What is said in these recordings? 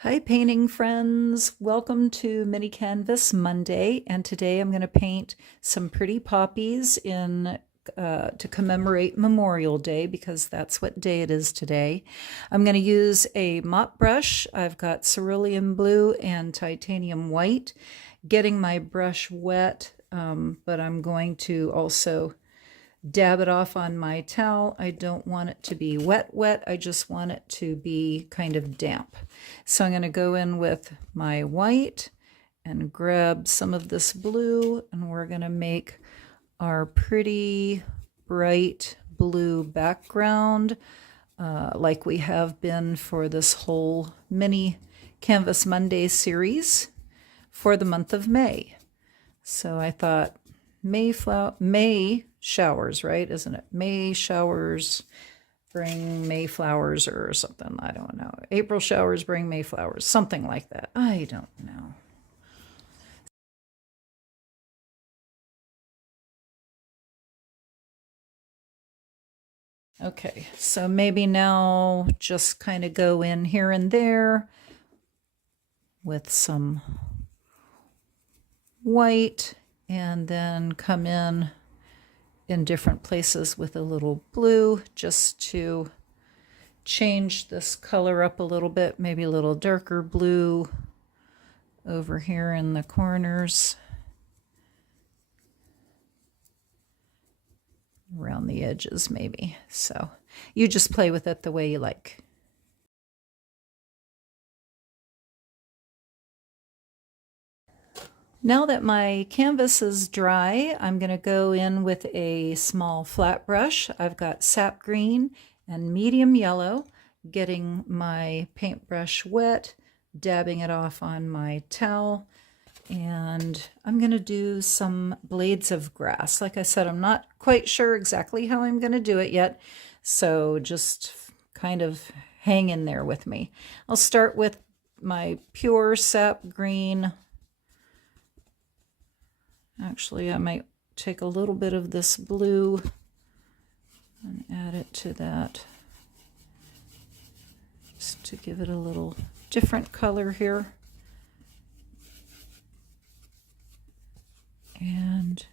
Hi painting friends, welcome to Mini Canvas Monday, and today I'm going to paint some pretty poppies to commemorate Memorial Day because that's what day it is today. I'm going to use a mop brush. I've got cerulean blue and titanium white. Getting my brush wet, but I'm going to also dab it off on my towel. I don't want it to be wet wet. I just want it to be kind of damp. So I'm going to go in with my white and grab some of this blue, and we're going to make our pretty bright blue background like we have been for this whole mini Canvas Monday series for the month of May. So I thought May showers, right? Isn't it? May showers bring May flowers or something. I don't know. April showers bring May flowers. Something like that. I don't know. Okay, so maybe now just kind of go in here and there with some white and then come in different places with a little blue just to change this color up a little bit, maybe a little darker blue over here in the corners, around the edges maybe. So you just play with it the way you like. Now that my canvas is dry, I'm going to go in with a small flat brush. I've got sap green and medium yellow, getting my paintbrush wet, dabbing it off on my towel, and I'm going to do some blades of grass. Like I said, I'm not quite sure exactly how I'm going to do it yet, so just kind of hang in there with me. I'll start with my pure sap green. Actually, I might take a little bit of this blue and add it to that, just to give it a little different color here. And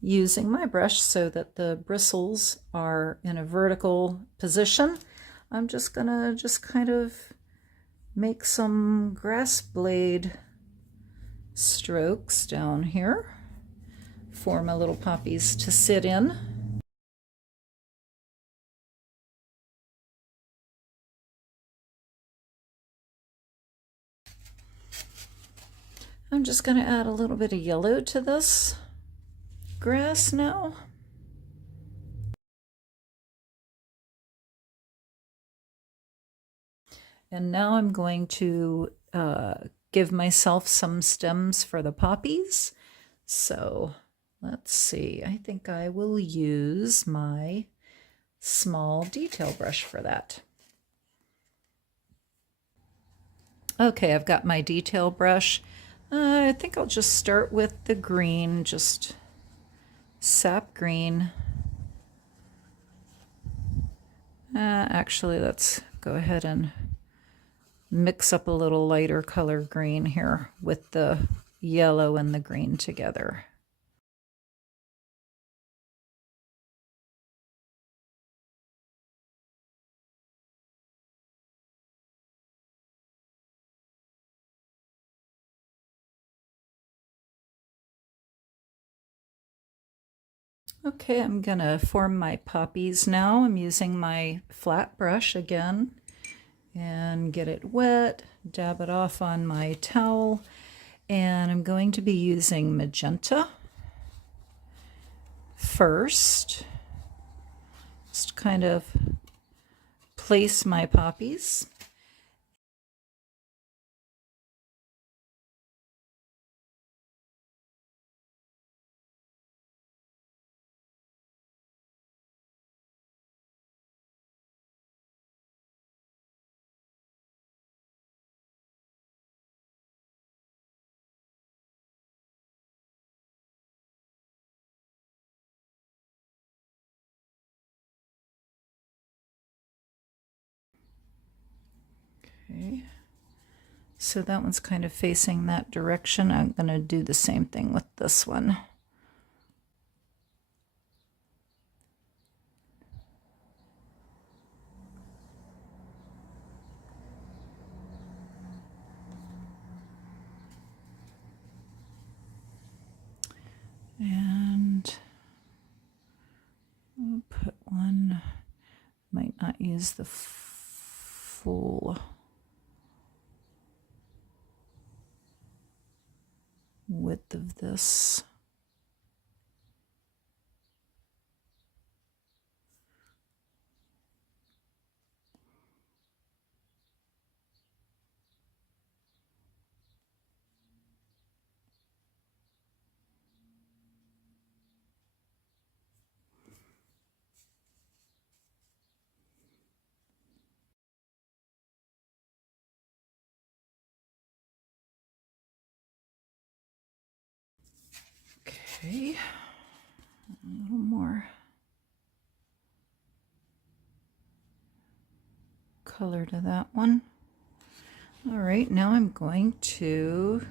using my brush so that the bristles are in a vertical position, I'm just gonna kind of make some grass blade strokes down here for my little poppies to sit in. I'm just going to add a little bit of yellow to this grass now. And now I'm going to give myself some stems for the poppies. So let's see, I think I will use my small detail brush for that. Okay, I've got my detail brush. I think I'll just start with the green, just sap green. Actually, let's go ahead and mix up a little lighter color green here with the yellow and the green together. Okay, I'm gonna form my poppies now. I'm using my flat brush again and get it wet, dab it off on my towel, and I'm going to be using magenta first. Just kind of place my poppies. Okay. So that one's kind of facing that direction. I'm going to do the same thing with this one. And we'll put one, might not use the full width of this. Okay, a little more color to that one. All right, now I'm going to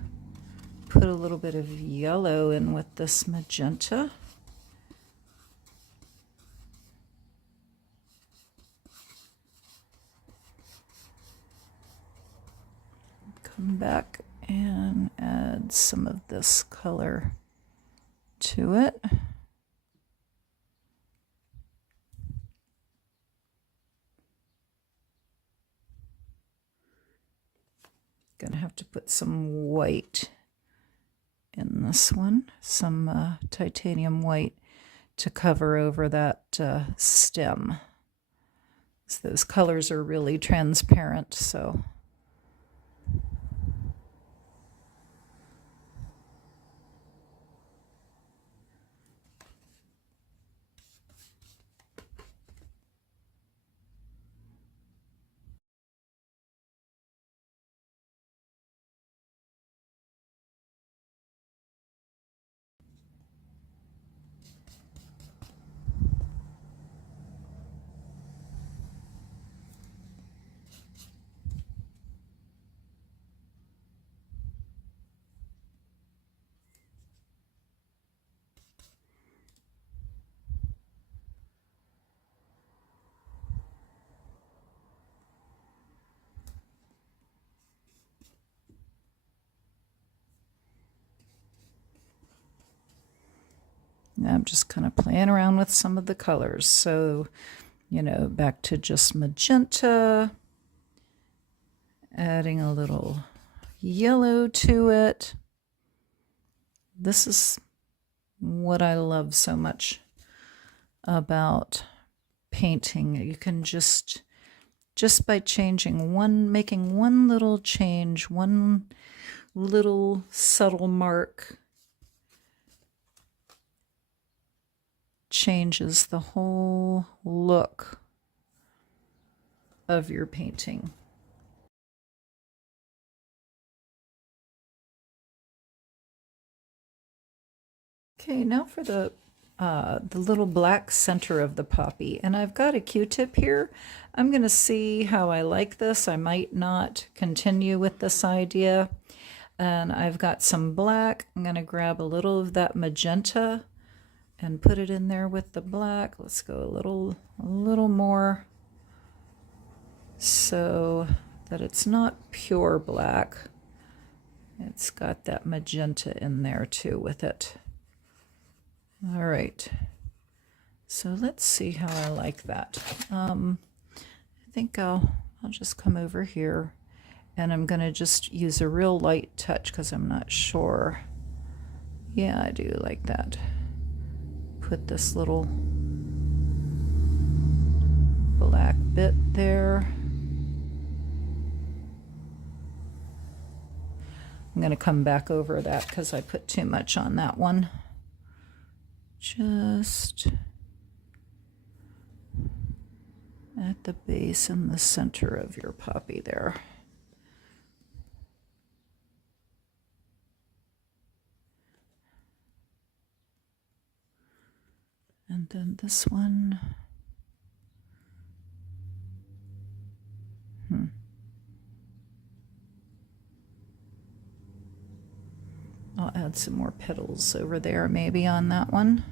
put a little bit of yellow in with this magenta. Come back and add some of this color to it. Gonna have to put some white in this one, some titanium white to cover over that stem. So those colors are really transparent, so. Now I'm just kind of playing around with some of the colors. So, you know, back to just magenta, adding a little yellow to it. This is what I love so much about painting. You can just by changing making one little change, one little subtle mark, changes the whole look of your painting. Okay, now for the little black center of the poppy, and I've got a Q-tip here. I'm going to see how I like this. I might not continue with this idea. And I've got some black. I'm going to grab a little of that magenta and put it in there with the black. Let's go a little more so that it's not pure black. It's got that magenta in there too with it. All right, so let's see how I like that. I think I'll just come over here and I'm gonna just use a real light touch because I'm not sure. Yeah, I do like that. Put this little black bit there. I'm gonna come back over that because I put too much on that one. Just at the base and the center of your poppy there. And then this one. I'll add some more petals over there maybe on that one.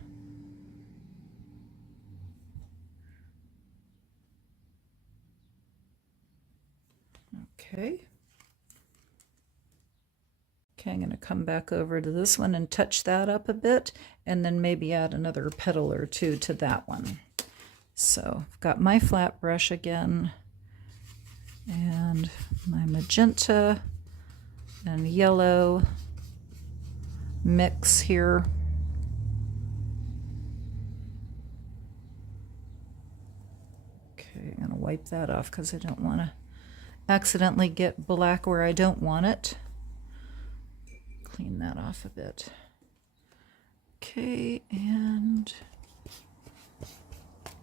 Okay. Okay, I'm going to come back over to this one and touch that up a bit, and then maybe add another petal or two to that one. So I've got my flat brush again, and my magenta and yellow mix here. Okay, I'm going to wipe that off because I don't want to accidentally get black where I don't want it. Clean that off a bit. Okay, and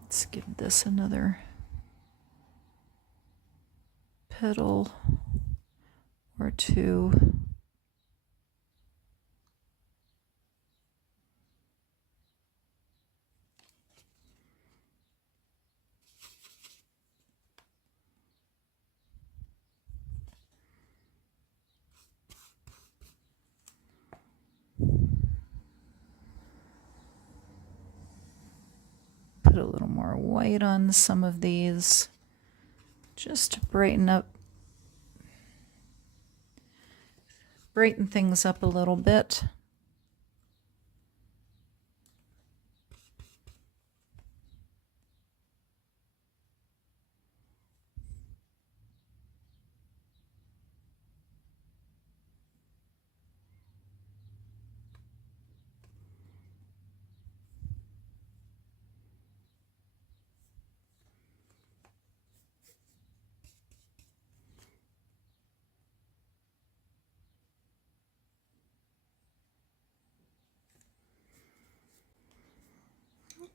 let's give this another petal or two. Put a little more white on some of these just to brighten things up a little bit.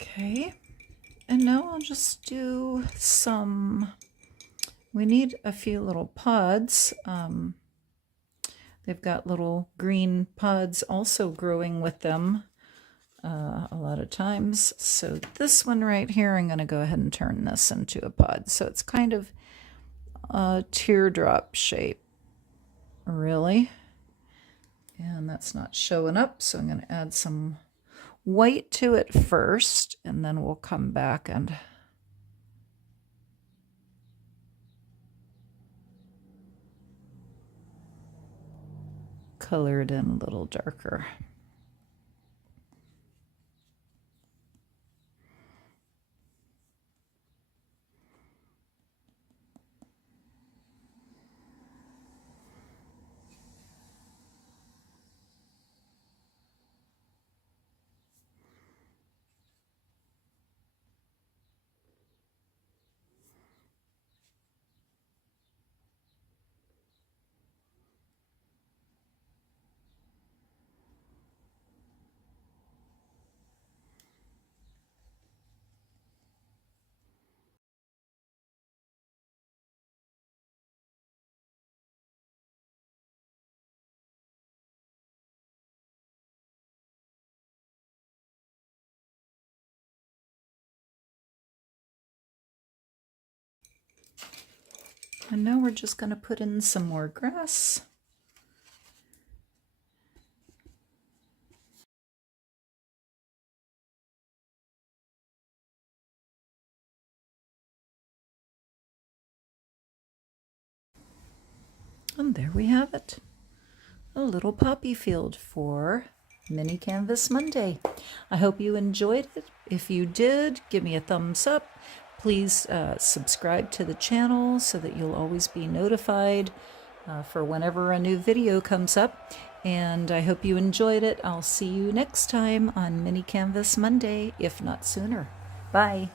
Okay, and now I'll just do some, we need a few little pods. They've got little green pods also growing with them a lot of times. So this one right here, I'm going to go ahead and turn this into a pod. So it's kind of a teardrop shape, really. And that's not showing up, so I'm going to add some white to it first, and then we'll come back and color it in a little darker. And now we're just going to put in some more grass. And there we have it. A little poppy field for Mini Canvas Monday. I hope you enjoyed it. If you did, give me a thumbs up. Please subscribe to the channel so that you'll always be notified for whenever a new video comes up. And I hope you enjoyed it. I'll see you next time on Mini Canvas Monday, if not sooner. Bye.